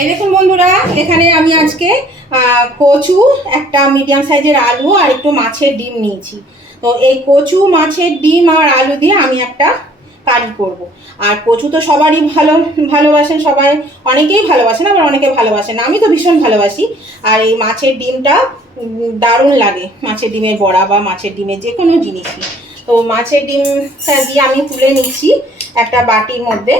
এই দেখুন বন্ধুরা, এখানে আমি আজকে কচু, একটা মিডিয়াম সাইজের আলু আর একটু মাছের ডিম নিয়েছি। তো এই কচু, মাছের ডিম আর আলু দিয়ে আমি একটা কারি করব। আর কচু তো সবারই ভালোবাসেন, সবাই অনেকেই ভালোবাসেন, আবার অনেকে ভালোবাসেন না। আমি তো ভীষণ ভালোবাসি। আর এই মাছের ডিমটা দারুণ লাগে, মাছের ডিমের বড়া বা মাছের ডিমের যে কোনো জিনিসই। তো মাছের ডিমটা দিয়ে আমি তুলে নিচ্ছি একটা বাটির মধ্যে।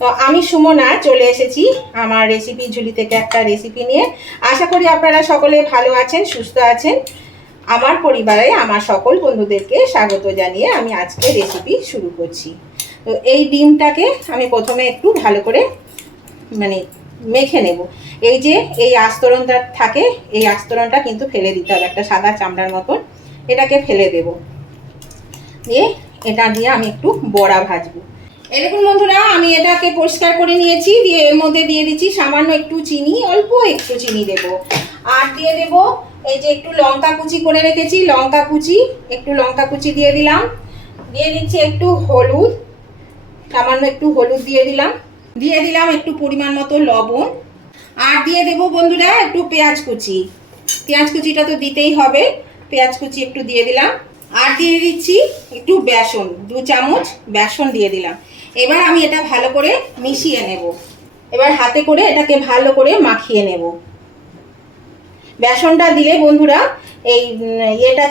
তো আমি সুমনা চলে এসেছি আমার রেসিপি ঝুলি থেকে একটা রেসিপি নিয়ে। আশা করি আপনারা সকলে ভালো আছেন, সুস্থ আছেন। আমার পরিবারে আমার সকল বন্ধুদেরকে স্বাগত জানিয়ে আমি আজকে রেসিপি শুরু করছি। তো এই ডিমটাকে আমি প্রথমে একটু ভালো করে মেখে নেব। এই যে এই আস্তরণটা থাকে, এই আস্তরণটা কিন্তু ফেলে দিতে হবে, একটা সাদা চামড়ার মতন। এটাকে ফেলে দেব, দিয়ে এটা দিয়ে আমি একটু বড়া ভাজবো। এই দেখুন বন্ধুরা, আমি এটাকে পরিষ্কার করে নিয়েছি। দিয়ে এর মধ্যে দিয়ে দিচ্ছি সামান্য একটু চিনি, অল্প একটু চিনি দেব। আর দিয়ে দেব এই যে একটু লঙ্কা কুচি করে রেখেছি, একটু লঙ্কা কুচি দিয়ে দিলাম। দিয়ে দিচ্ছি একটু হলুদ, সামান্য একটু হলুদ দিয়ে দিলাম একটু পরিমাণ মতো লবণ। আর দিয়ে দেব বন্ধুরা একটু পেঁয়াজ কুচিটা তো দিতেই হবে, পেঁয়াজ কুচি একটু দিয়ে দিলাম। আর দিয়ে দিচ্ছি একটু বেসন, 2 চামচ বেসন দিয়ে দিলাম। এবার আমি এটা ভালো করে মিশিয়ে নেব। এবার হাতে করে এটাকে ভালো করে মাখিয়ে নেব। বেসনটা দিলে বন্ধুরা এই এটা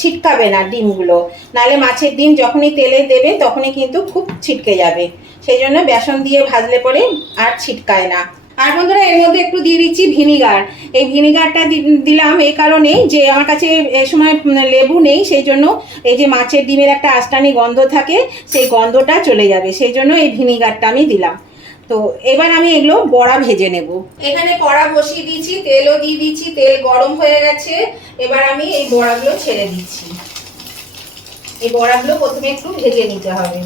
ছিটকাবে না ডিমগুলো, নাহলে মাছের ডিম যখনই তেলে দেবে তখনই কিন্তু খুব ছিটকে যাবে। সেই জন্য বেসন দিয়ে ভাজলে পরে আর ছিটকায় না। আর বন্ধুরা এর মধ্যে একটু দিয়ে দিচ্ছি ভিনিগার। এই ভিনিগারটা দিলাম এই কারণেই যে আমার কাছে এ সময় লেবু নেই, সেই জন্য এই যে মাছের ডিমের একটা আষ্টানি গন্ধ থাকে, সেই গন্ধটা চলে যাবে, সেই জন্য এই ভিনিগারটা আমি দিলাম। তো এবার আমি এগুলো বড়া ভেজে নেব। এখানে কড়া বসিয়ে দিয়েছি, তেলও দিয়ে দিচ্ছি, তেল গরম হয়ে গেছে। এবার আমি এই বড়াগুলো ছেড়ে দিচ্ছি। এই বড়াগুলো প্রথমে একটু ভেজে নিতে হবে।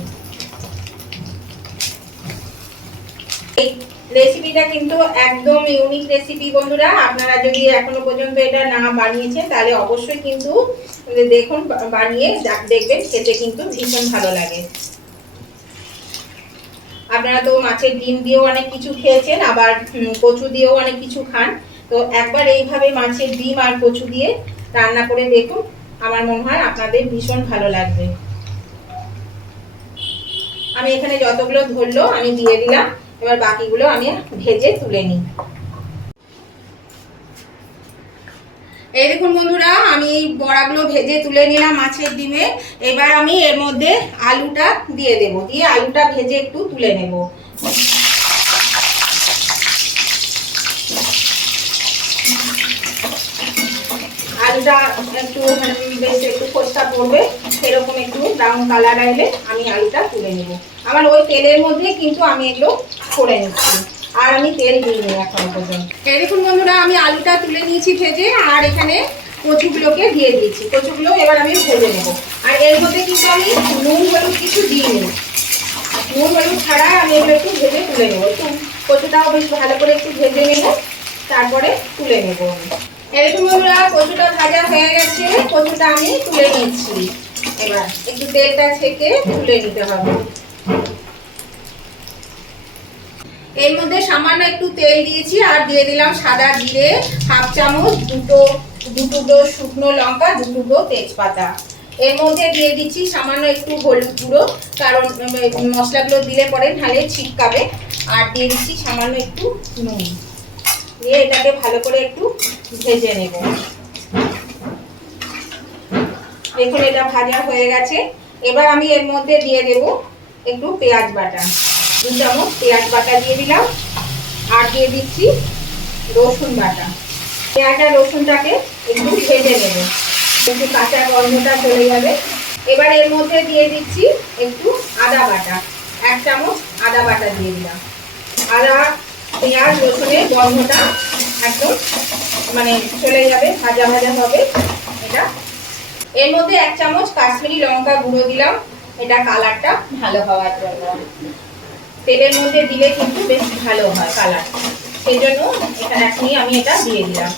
এই রেসিপিটা কিন্তু একদম ইউনিক রেসিপি বন্ধুরা। আপনারা যদি এখনো পর্যন্ত এটা না বানিয়েছেন তাহলে অবশ্যই কিন্তু দেখুন, বানিয়ে দেখবেন, খেতে কিন্তু ভীষণ ভালো লাগে। আপনারা তো মাছের ডিম দিয়েও অনেক কিছু খেয়েছেন, আবার কচু দিয়েও অনেক কিছু খান। তো একবার এইভাবে মাছের ডিম আর কচু দিয়ে রান্না করে দেখুন, আমার মনে হয় আপনাদের ভীষণ ভালো লাগবে। আমি এখানে যতগুলো ধরলো আমি দিয়ে দিলাম। এবার বাকিগুলো আমি ভেজে তুলে নিই। এই দেখুন বন্ধুরা, আমি এই বড়াগুলো ভেজে তুলে নিলাম মাছের ডিমে। এবার আমি এর মধ্যে আলুটা দিয়ে দেব, দিয়ে আলুটা ভেজে একটু তুলে নেব। আলুটা একটু বেশ একটু খোসা পড়বে, সেরকম একটু ব্রাউন কালার আসলে আমি আলুটা তুলে নেব। আমার ওই তেলের মধ্যে কিন্তু আমি এগুলো করে নিচ্ছি, আর আমি তেল দিইনি এখন পর্যন্ত। এই দেখুন বন্ধুরা, আমি আলুটা তুলে নিয়েছি ভেজে, আর এখানে কচুগুলোকে দিয়ে দিয়েছি। কচুগুলো এবার আমি ভেজে নেব। আর এর মধ্যে কিন্তু আমি নুন হলুদ কিছু দিইনি, নুন হলুদ ছাড়া আমি এগুলো একটু ভেজে তুলে নেবো। একটু কচুটাও বেশ ভালো করে একটু ভেজে নেব, তারপরে তুলে নেব আমি। এরকম বন্ধুরা, কচুটা ভাজা হয়ে গেছে, কচুটা আমি তুলে নিচ্ছি। এবার একটু তেলটা ছেঁকে তুলে নিতে হবে। এর মধ্যে সামান্য একটু তেল দিয়েছি, আর দিয়ে দিলাম সাদা জিরে 1/2 চামচ, দুটো শুকনো লঙ্কা, 2 তেজপাতা। এর মধ্যে দিয়ে দিচ্ছি সামান্য একটু হলুদ গুঁড়ো, কারণ মশলাগুলো দিলে পরে নাহলে ছিটকাবে। আর দিয়ে দিচ্ছি সামান্য একটু নুন, দিয়ে এটাকে ভালো করে একটু ভেজে নেব। দেখুন এটা ভাজা হয়ে গেছে। এবার আমি এর মধ্যে দিয়ে দেব একটু পেঁয়াজ বাটা, 2 চামচ পেঁয়াজ বাটা দিয়ে দিলাম। আর দিয়ে দিচ্ছি রসুন বাটা। পেঁয়াজ আর রসুনটাকে একটু ভেজে নেব, একটু কাঁচা গন্ধটা চলে যাবে। এবার এর মধ্যে দিয়ে দিচ্ছি একটু আদা বাটা, 1 চামচ আদা বাটা দিয়ে দিলাম। আদা পেঁয়াজ রসুনের গন্ধটা একদম চলে যাবে, ভাজা ভাজা হবে এটা। এর মধ্যে 1 চামচ কাশ্মীরি লঙ্কা গুঁড়ো দিলাম, এটা কালারটা ভালো হওয়ার জন্য। তেলের মধ্যে দিলে কিন্তু বেশ ভালো হয় কালার, সেই জন্য এখানে আমি এটা দিয়ে দিলাম।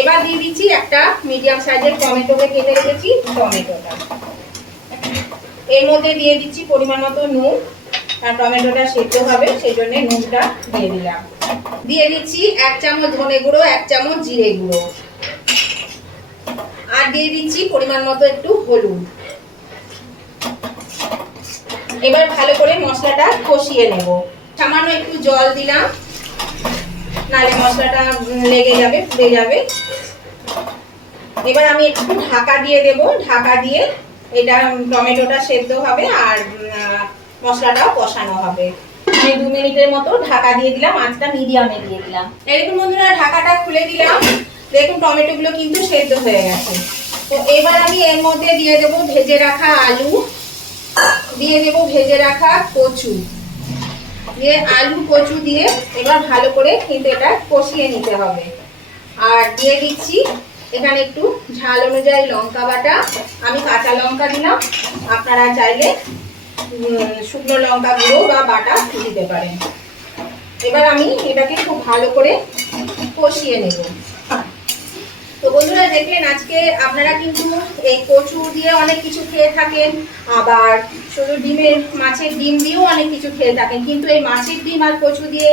এবার দিয়ে দিচ্ছি একটা মিডিয়াম সাইজের টমেটোকে কেটে রেখেছি, টমেটোটা। এর মধ্যে দিয়ে দিচ্ছি পরিমাণ মতো নুন, আর টমেটোটা সেদ্ধ হবে, সেই জন্য নুনটা দিয়ে দিলাম। দিয়ে দিচ্ছি 1 চামচ ধনে গুঁড়ো, 1 চামচ জিরে গুঁড়ো, আর দিয়ে দিচ্ছি পরিমাণ মতো একটু হলুদ। এবার ভালো করে মশলাটা কষিয়ে নেব। সামান্য একটু জল দিলাম, নাহলে মশলাটা লেগে যাবে, পুড়ে যাবে। এবার আমি একটু ঢাকা দিয়ে দেব, ঢাকা দিয়ে এটা টমেটোটা সেদ্ধ হবে আর মশলাটাও কষানো হবে। আমি 2 মিনিটের মতো ঢাকা দিয়ে দিলাম, আঁচটা মিডিয়ামে দিয়ে দিলাম। এরকম বন্ধুরা ঢাকাটা খুলে দিলাম, দেখুন টমেটোগুলো কিন্তু সেদ্ধ হয়ে গেছে। তো এবার আমি এর মধ্যে দিয়ে দেব ভেজে রাখা আলু, দিয়ে দেব ভেজে রাখা কচু, দিয়ে আলু কচু দিয়ে এবার ভালো করে কিন্তু এটা কষিয়ে নিতে হবে। আর দিয়ে দিচ্ছি এখানে একটু ঝাল অনুযায়ী লঙ্কা বাটা, আমি কাঁচা লঙ্কা দিলাম, আপনারা চাইলে শুকনো লঙ্কা গুঁড়ো বা বাটা দিতে পারেন। এবার আমি এটাকে খুব ভালো করে কষিয়ে নেব। তো বন্ধুরা দেখলেন আজকে আপনারা কিন্তু এই কচু দিয়ে অনেক কিছু খেয়ে থাকেন, আবার শুধু ডিমের মাছের ডিম দিয়েও অনেক কিছু খেয়ে থাকেন, কিন্তু এই মাছের ডিম আর কচু দিয়ে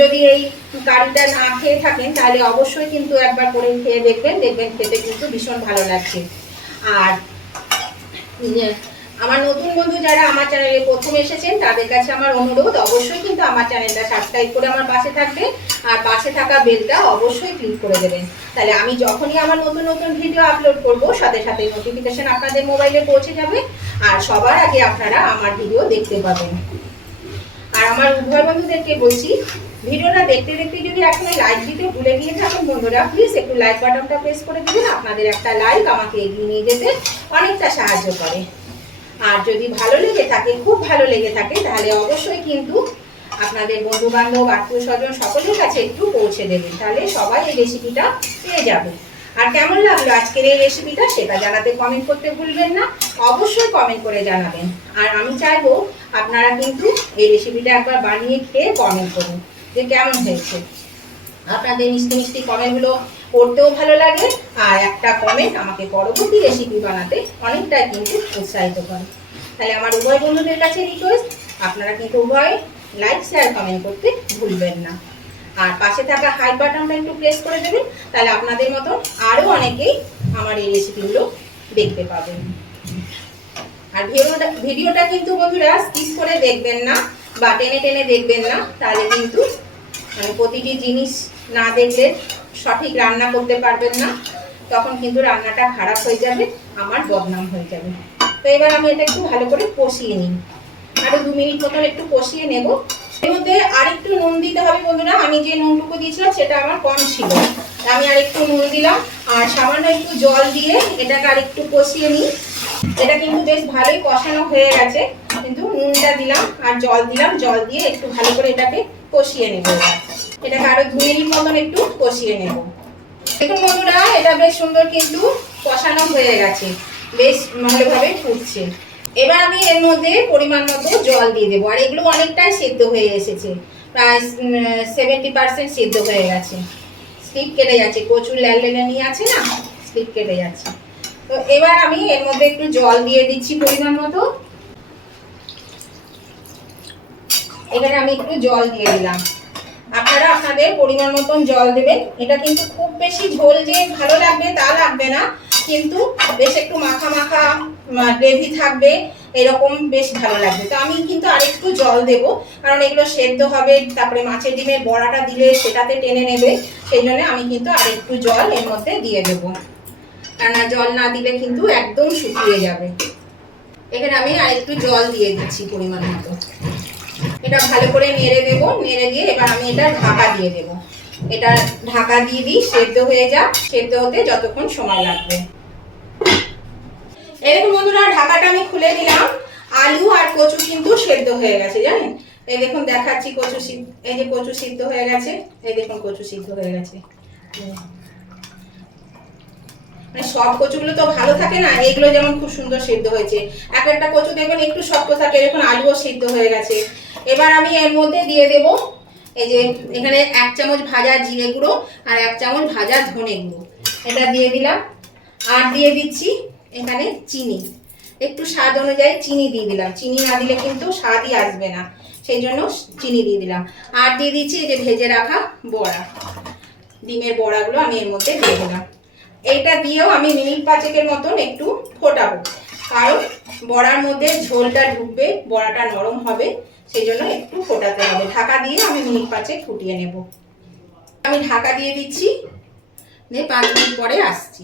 যদি এই কারিটা না খেয়ে থাকেন তাহলে অবশ্যই কিন্তু একবার করে খেয়ে দেখবেন, দেখবেন খেতে কিন্তু ভীষণ ভালো লাগছে। আর আমার নতুন বন্ধু যারা আমার চ্যানেলে প্রথম এসেছেন তাদের কাছে আমার অনুরোধ, অবশ্যই কিন্তু আমার চ্যানেলটা সাবস্ক্রাইব করে আমার পাশে থাকবে, আর পাশে থাকা বেলটা অবশ্যই ক্লিক করে দেবেন। তাহলে আমি যখনই আমার নতুন নতুন ভিডিও আপলোড করব সাথে সাথে নোটিফিকেশন আপনাদের মোবাইলে পৌঁছে যাবে, আর সবার আগে আপনারা আমার ভিডিও দেখতে পাবেন। আর আমার উভয় বন্ধুদেরকে বলছি, ভিডিওটা দেখতে দেখতে যদি এখনো লাইক দিতে ভুলে গিয়ে থাকেন বন্ধুরা, প্লিজ একটু লাইক বাটনটা প্রেস করে দিবেন। আপনাদের একটা লাইক আমাকে এগিয়ে নিয়ে যেতে অনেকটা সাহায্য করে। আর যদি ভালো লেগে থাকে, খুব ভালো লেগে থাকে, তাহলে অবশ্যই কিন্তু আপনাদের বন্ধু বান্ধব আত্মীয় স্বজন সকলের কাছে একটু পৌঁছে দেবেন, তাহলে সবাই এই রেসিপিটা পেয়ে যাবে। আর কেমন লাগলো আজকের এই রেসিপিটা সেটা জানাতে কমেন্ট করতে ভুলবেন না, অবশ্যই কমেন্ট করে জানাবেন। আর আমি চাইবো আপনারা কিন্তু এই রেসিপিটা একবার বানিয়ে খেয়ে কমেন্ট করুন যে কেমন হয়েছে। আপনাদের মিষ্টি মিষ্টি কমেন্টগুলো পড়তেও ভালো লাগে, আর একটা কমেন্ট আমাকে পরবর্তী রেসিপি বানাতে অনেকটাই কিন্তু উৎসাহিত করে। তাহলে আমার উভয় বন্ধুদের কাছে রিকোয়েস্ট, আপনারা কিন্তু উভয় লাইক শেয়ার কমেন্ট করতে ভুলবেন না, আর পাশে থাকা হাই বাটনটা একটু প্রেস করে দেবেন, তাহলে আপনাদের মতো আরও অনেকেই আমার এই রেসিপিগুলো দেখতে পাবেন। আর ভিডিওটা কিন্তু বন্ধুরা স্কিপ করে দেখবেন না বা টেনে টেনে দেখবেন না, তাহলে কিন্তু প্রতিটি জিনিস না দেখলে সঠিক রান্না করতে পারবেন না, তখন কিন্তু রান্নাটা খারাপ হয়ে যাবে, আমার বদনাম হয়ে যাবে। তো এবার আমি এটা একটু ভালো করে কষিয়ে নিই, আরও 2 মিনিট মতন একটু কষিয়ে নেব। এর মধ্যে আরেকটু নুন দিতে হবে বন্ধুরা, আমি যে নুনটুকু দিয়েছিলাম সেটা আমার কম ছিল, আমি আরেকটু নুন দিলাম, আর সামান্য একটু জল দিয়ে এটাকে আরেকটু কষিয়ে নিই। এটা কিন্তু বেশ ভালোই কষানো হয়ে গেছে, কিন্তু নুনটা দিলাম আর জল দিলাম, জল দিয়ে একটু ভালো করে এটাকে কষিয়ে নেব। এটাকে আরো 2 মিনিট মতন একটু কষিয়ে নেব। দেখুন বন্ধুরা এটা বেশ সুন্দর কিন্তু কষানো হয়ে গেছে, বেশ ভালোভাবে ফুটছে। এবার আমি এর মধ্যে পরিমাণ মতো জল দিয়ে দেবো, আর এগুলো অনেকটাই সেদ্ধ হয়ে এসেছে, প্রায় 70% সেদ্ধ হয়ে গেছে, স্লিপ কেটে যাচ্ছে, প্রচুর ল্যাললেনি আছে না, স্লিপ কেটে যাচ্ছে। তো এবার আমি এর মধ্যে একটু জল দিয়ে দিচ্ছি পরিমাণ মতো, এখানে আমি একটু জল দিয়ে দিলাম, আপনারা আপনাদের পরিমাণ মতন জল দেবেন। এটা কিন্তু খুব বেশি ঝোল যে ভালো লাগবে তা লাগবে না, কিন্তু বেশ একটু মাখা মাখা গ্রেভি থাকবে, এরকম বেশ ভালো লাগবে। তো আমি কিন্তু আরেকটু জল দেব, কারণ এগুলো সেদ্ধ হবে, তারপরে মাছের ডিমের বড়াটা দিলে সেটাতে টেনে নেবে, সেই জন্য আমি কিন্তু আরেকটু জল এর মধ্যে দিয়ে দেবো, কেননা জল না দিলে কিন্তু একদম শুকিয়ে যাবে। এখানে আমি আরেকটু জল দিয়ে দিচ্ছি পরিমাণ মতো, এটা ভালো করে নেড়ে দেবো, নেড়ে দিয়ে এবার আমি এটা ঢাকা দিয়ে দেবো। এটা ঢাকা দিয়ে দিই, সেদ্ধ হয়ে যাক, সেদ্ধ হতে যতক্ষণ সময় লাগবে। এরকম বন্ধুরা ঢাকাটা আমি খুলে দিলাম, আলু আর কচু কিন্তু সেদ্ধ হয়ে গেছে জানেন, এই দেখুন দেখাচ্ছি কচু সিদ্ধ, এই যে কচু সিদ্ধ হয়ে গেছে, এই দেখুন কচু সিদ্ধ হয়ে গেছে। মানে সব কচুগুলো তো ভালো থাকে না, এগুলো যেমন খুব সুন্দর সিদ্ধ হয়েছে, এক একটা কচু দেখবেন একটু শক্ত থাকে, দেখুন আলুও সিদ্ধ হয়ে গেছে। এবার আমি এর মধ্যে দিয়ে দেব এই যে এখানে 1 চামচ ভাজা জিরে গুঁড়ো আর 1 চামচ ভাজা ধনে গুঁড়ো, এটা দিয়ে দিলাম। আর দিয়ে দিচ্ছি এখানে চিনি, একটু স্বাদ অনুযায়ী চিনি দিয়ে দিলাম, চিনি না দিলে কিন্তু স্বাদই আসবে না, সেই জন্য চিনি দিয়ে দিলাম। আর দিয়ে দিচ্ছি এই যে ভেজে রাখা বড়া, ডিমের বড়াগুলো আমি এর মধ্যে দিয়ে দিলাম। এইটা দিয়েও আমি মিনিট 5 মতন একটু ফোটাবো, কারণ বড়ার মধ্যে ঝোলটা ঢুকবে, বড়াটা নরম হবে, সেই জন্য একটু ফোটাতে হবে। ঢাকা দিয়ে আমি মিনিট 5 ফুটিয়ে নেব। আমি ঢাকা দিয়ে দিচ্ছি, 5 মিনিট পরে আসছি।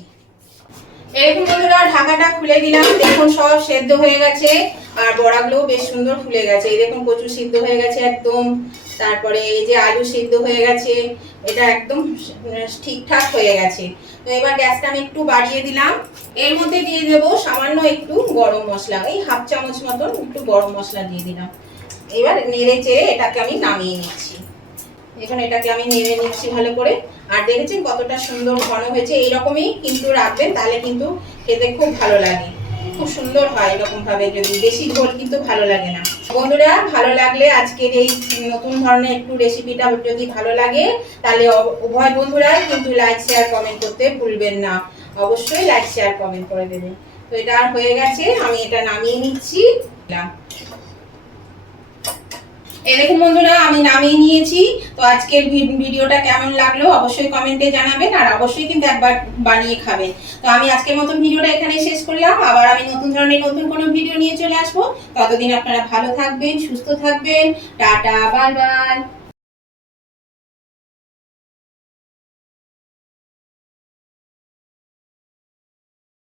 এরকম বন্ধুরা ঢাকাটা খুলে দিলাম, দেখুন সব সেদ্ধ হয়ে গেছে আর বড়াগুলোও বেশ সুন্দর ফুলে গেছে। এই দেখুন কচু সিদ্ধ হয়ে গেছে একদম, তারপরে এই যে আলু সিদ্ধ হয়ে গেছে, এটা একদম ঠিকঠাক হয়ে গেছে। তো এবার গ্যাসটা আমি একটু বাড়িয়ে দিলাম। এর মধ্যে দিয়ে দেবো সামান্য একটু গরম মশলা, এই হাফ চামচ মতন একটু গরম মশলা দিয়ে দিলাম। এবার নেড়ে চেড়ে এটাকে আমি নামিয়ে নিচ্ছি। এখন এটাকে আমি নেড়ে নিচ্ছি ভালো করে। আর দেখেছেন কতটা সুন্দর ঘন হয়েছে, এইরকমই কিন্তু রাখবেন, তাহলে কিন্তু খেতে খুব ভালো লাগে, খুব সুন্দর হয় এরকম ভাবে। যদি বেশি ঝোল কিন্তু ভালো লাগে না। বন্ধুরা ভালো লাগলে আজকের এই নতুন ধরনের একটু রেসিপিটা যদি ভালো লাগে, তাহলে উভয় বন্ধুরাই কিন্তু লাইক শেয়ার কমেন্ট করতে ভুলবেন না। অবশ্যই লাইক শেয়ার কমেন্ট করে দেবেন। তো এটা হয়ে গেছে, আমি এটা নামিয়ে নিচ্ছি। এই দেখুন বন্ধুরা আমি নামিয়ে নিয়েছি। তো আজকের ভিডিওটা কেমন লাগলো অবশ্যই কমেন্টে জানাবেন, আর অবশ্যই কিন্তু একবার বানিয়ে খাবেন। তো আমি আজকের মতন ভিডিওটা এখানেই শেষ করলাম। আবার আমি নতুন ধরনের নতুন কোনো ভিডিও নিয়ে চলে আসবো। ততদিন আপনারা ভালো থাকবেন, সুস্থ থাকবেন। Tata, bye bye.